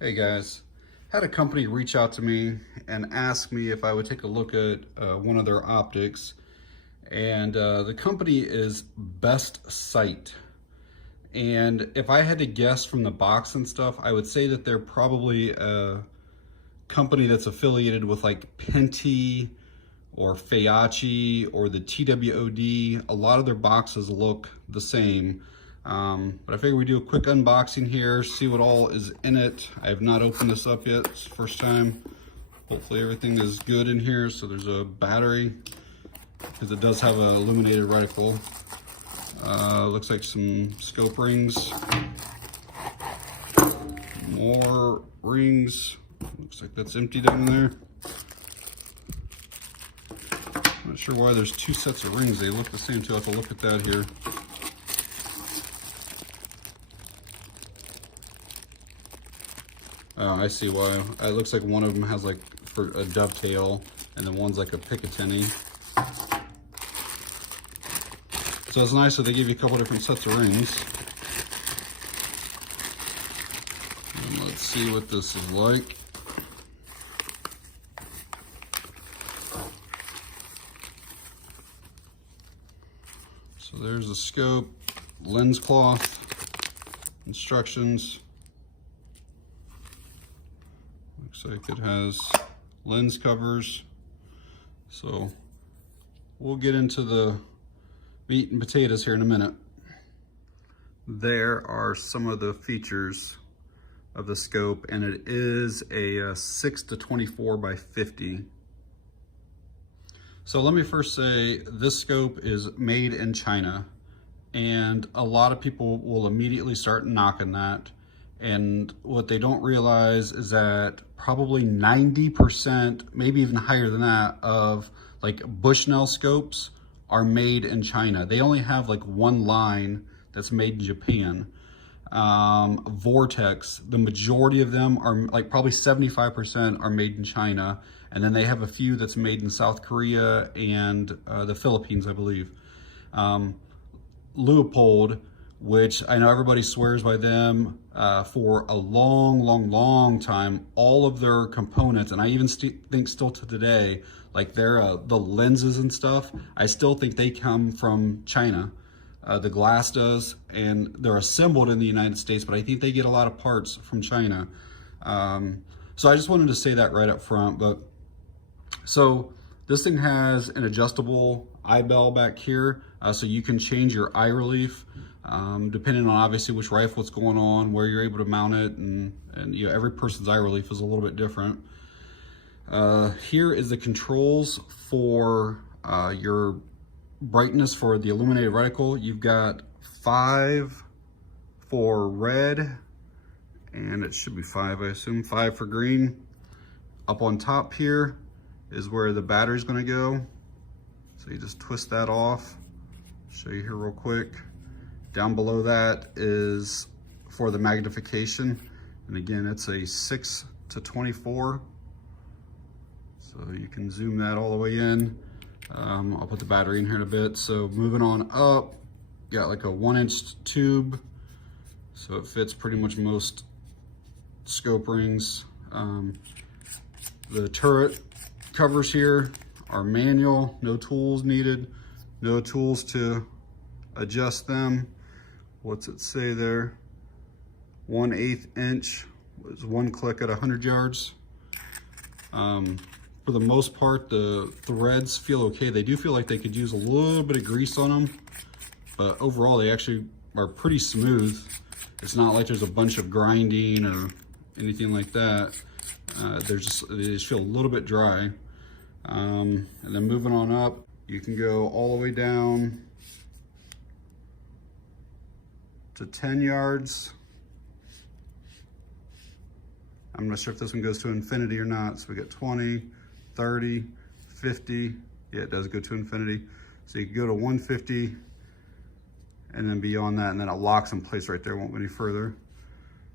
Hey guys, had a company reach out to me and ask me if I would take a look at one of their optics, and the company is BESTSIGHT. And if I had to guess from the box and stuff, I would say that they're probably a company that's affiliated with like Penti or Faiachi or the TWOD. A lot of their boxes look the same. But I figured we'd do a quick unboxing here, see what all is in it. I have not opened this up yet, it's the first time. Hopefully everything is good in here. So there's a battery, because it does have a illuminated reticle. Looks like some scope rings. More rings. Looks like that's empty down there. Not sure why there's two sets of rings. They look the same too. I'll have to look at that here. Oh, I see why. It looks like one of them has like for a dovetail, and then one's like a Picatinny. So it's nice that they give you a couple different sets of rings. And let's see what this is like. So there's the scope, lens cloth, instructions. Looks like it has lens covers. So we'll get into the meat and potatoes here in a minute. There are some of the features of the scope, and it is a 6-24 by 50. So let me first say this scope is made in China, and a lot of people will immediately start knocking that. And what they don't realize is that probably 90%, maybe even higher than that, of like Bushnell scopes are made in China. They only have like one line that's made in Japan. Vortex, the majority of them are like probably 75% are made in China. And then they have a few that's made in South Korea and the Philippines, I believe. Leupold, which I know everybody swears by them for a long time. All of their components, and I even think still to today, like their the lenses and stuff, I still think they come from China. The glass does, and they're assembled in the United States, but I think they get a lot of parts from China. So I just wanted to say that right up front. But so this thing has an adjustable eye bell back here, so you can change your eye relief depending on obviously which rifle it's going on, where you're able to mount it, and you know, every person's eye relief is a little bit different. Here is the controls for your brightness for the illuminated reticle. You've got 5 for red, and it should be 5, I assume, 5 for green. Up on top here is where the battery's gonna go. So you just twist that off. Show you here real quick. Down below that is for the magnification. And again, it's a 6-24. So you can zoom that all the way in. I'll put the battery in here in a bit. So moving on up, got like a 1-inch tube. So it fits pretty much most scope rings. The turret covers here are manual, no tools needed, no tools to adjust them. What's it say there? 1/8 inch was 1 click at 100 yards. For the most part, the threads feel okay. They do feel like they could use a little bit of grease on them, but overall they actually are pretty smooth. It's not like there's a bunch of grinding or anything like that. They just feel a little bit dry. And then moving on up, you can go all the way down to 10 yards. I'm not sure if this one goes to infinity or not. So we got 20, 30, 50. Yeah, it does go to infinity. So you can go to 150 and then beyond that, and then it locks in place right there, won't go any further.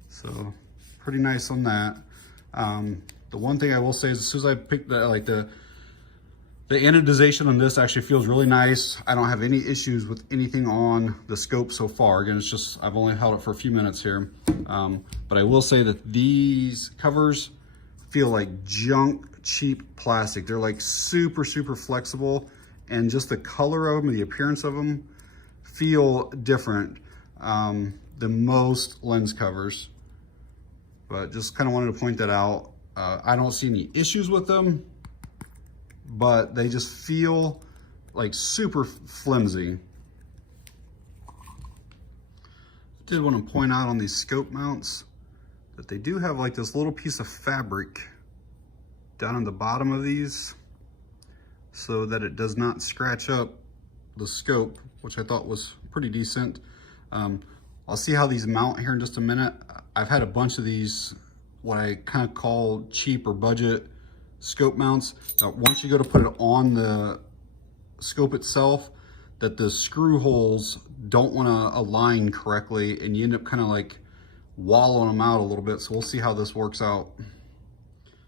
So pretty nice on that. The one thing I will say is as soon as I picked the The anodization on this actually feels really nice. I don't have any issues with anything on the scope so far. Again, it's just, I've only held it for a few minutes here. But I will say that these covers feel like junk, cheap plastic. They're like super, super flexible, and just the color of them and the appearance of them feel different than most lens covers. But just kind of wanted to point that out. I don't see any issues with them, but they just feel like super flimsy. I did want to point out on these scope mounts that they do have like this little piece of fabric down on the bottom of these so that it does not scratch up the scope, which I thought was pretty decent. I'll see how these mount here in just a minute. I've had a bunch of these, what I kind of call cheap or budget scope mounts. Once you go to put it on the scope itself, that the screw holes don't want to align correctly, and you end up kind of like wallowing them out a little bit. So we'll see how this works out.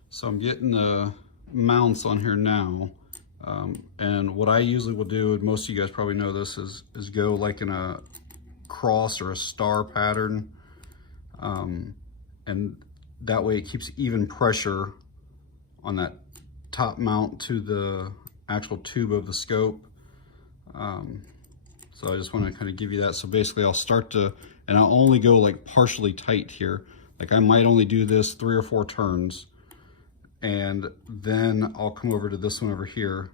So I'm getting the mounts on here now. And what I usually will do, and most of you guys probably know this, is go like in a cross or a star pattern. And that way it keeps even pressure on that top mount to the actual tube of the scope. So I just want to kind of give you that. So basically I'll start to, and I'll only go like partially tight here. Like I might only do this 3 or 4 turns, and then I'll come over to this one over here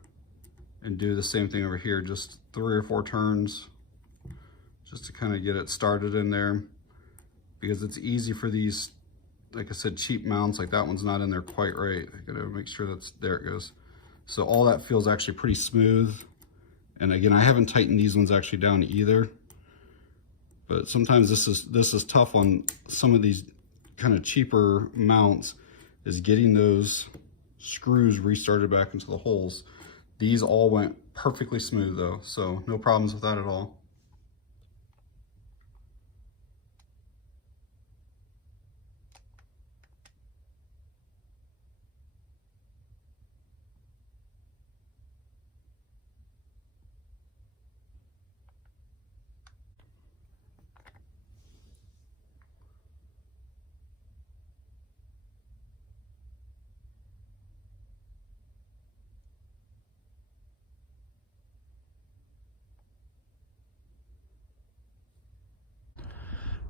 and do the same thing over here, just 3 or 4 turns, just to kind of get it started in there, because it's easy for these, like I said, cheap mounts. Like that one's not in there quite right. I gotta make sure that's, there it goes. So all that feels actually pretty smooth. And again, I haven't tightened these ones actually down either, but sometimes this is tough on some of these kind of cheaper mounts, is getting those screws restarted back into the holes. These all went perfectly smooth though, so no problems with that at all.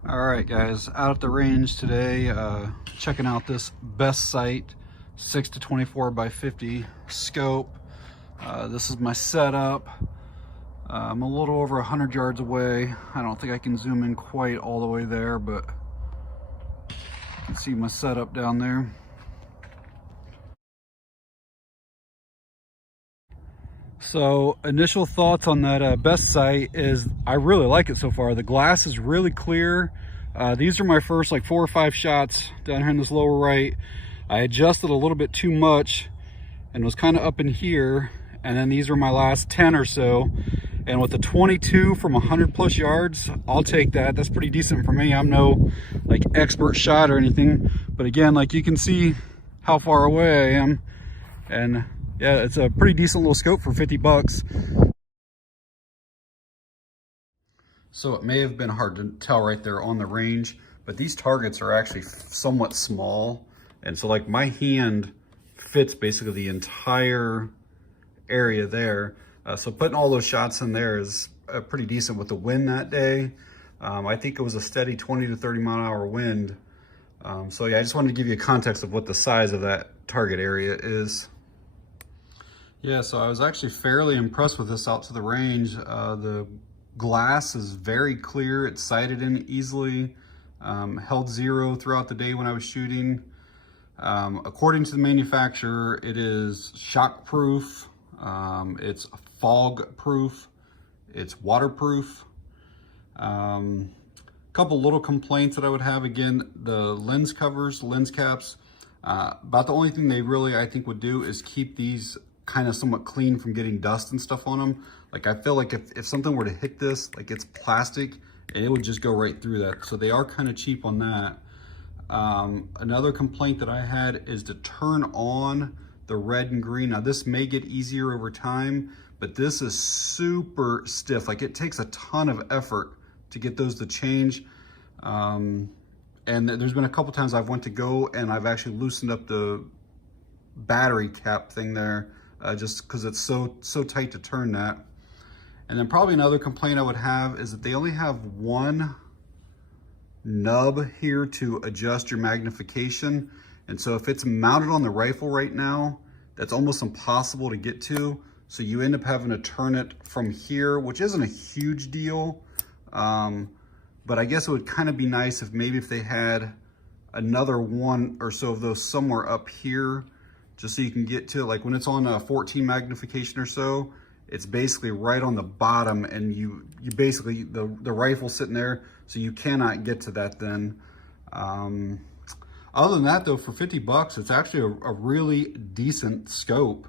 All right, guys, out at the range today, checking out this BESTSIGHT 6-24 by 50 scope. This is my setup. I'm a little over 100 yards away. I don't think I can zoom in quite all the way there, but you can see my setup down there. So initial thoughts on that BESTSIGHT is I really like it so far. The glass is really clear. These are my first like 4 or 5 shots down here in this lower right. I adjusted a little bit too much and was kind of up in here, and then these are my last 10 or so. And with the 22 from 100 plus yards, I'll take that. That's pretty decent for me. I'm no like expert shot or anything, but again, like you can see how far away I am, and yeah, it's a pretty decent little scope for 50 bucks. So it may have been hard to tell right there on the range, but these targets are actually somewhat small. And so like my hand fits basically the entire area there. So putting all those shots in there is pretty decent with the wind that day. I think it was a steady 20 to 30 mile an hour wind. So yeah, I just wanted to give you a context of what the size of that target area is. Yeah, so I was actually fairly impressed with this out to the range. The glass is very clear. It's sighted in easily. Held 0 throughout the day when I was shooting. According to the manufacturer, it is shock proof. It's fog proof. It's waterproof. Couple little complaints that I would have. Again, the lens covers, lens caps. About the only thing they really, I think, would do is keep these kind of somewhat clean from getting dust and stuff on them. Like I feel like if something were to hit this, like it's plastic, and it would just go right through that. So they are kind of cheap on that. Another complaint that I had is to turn on the red and green. Now this may get easier over time, but this is super stiff. Like it takes a ton of effort to get those to change. And there's been a couple times I've went to go and I've actually loosened up the battery cap thing there, just because it's so tight to turn that. And then probably another complaint I would have is that they only have one nub here to adjust your magnification. And so if it's mounted on the rifle right now, that's almost impossible to get to. So you end up having to turn it from here, which isn't a huge deal. But I guess it would kind of be nice if maybe if they had another one or so of those somewhere up here, just so you can get to it. Like when it's on a 14 magnification or so, it's basically right on the bottom, and you basically, the rifle's sitting there, so you cannot get to that then. Other than that though, for 50 bucks, it's actually a really decent scope.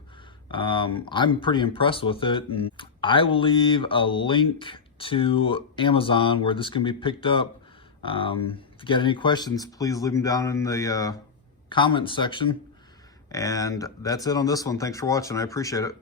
I'm pretty impressed with it, and I will leave a link to Amazon where this can be picked up. If you got any questions, please leave them down in the comment section. And that's it on this one. Thanks for watching. I appreciate it.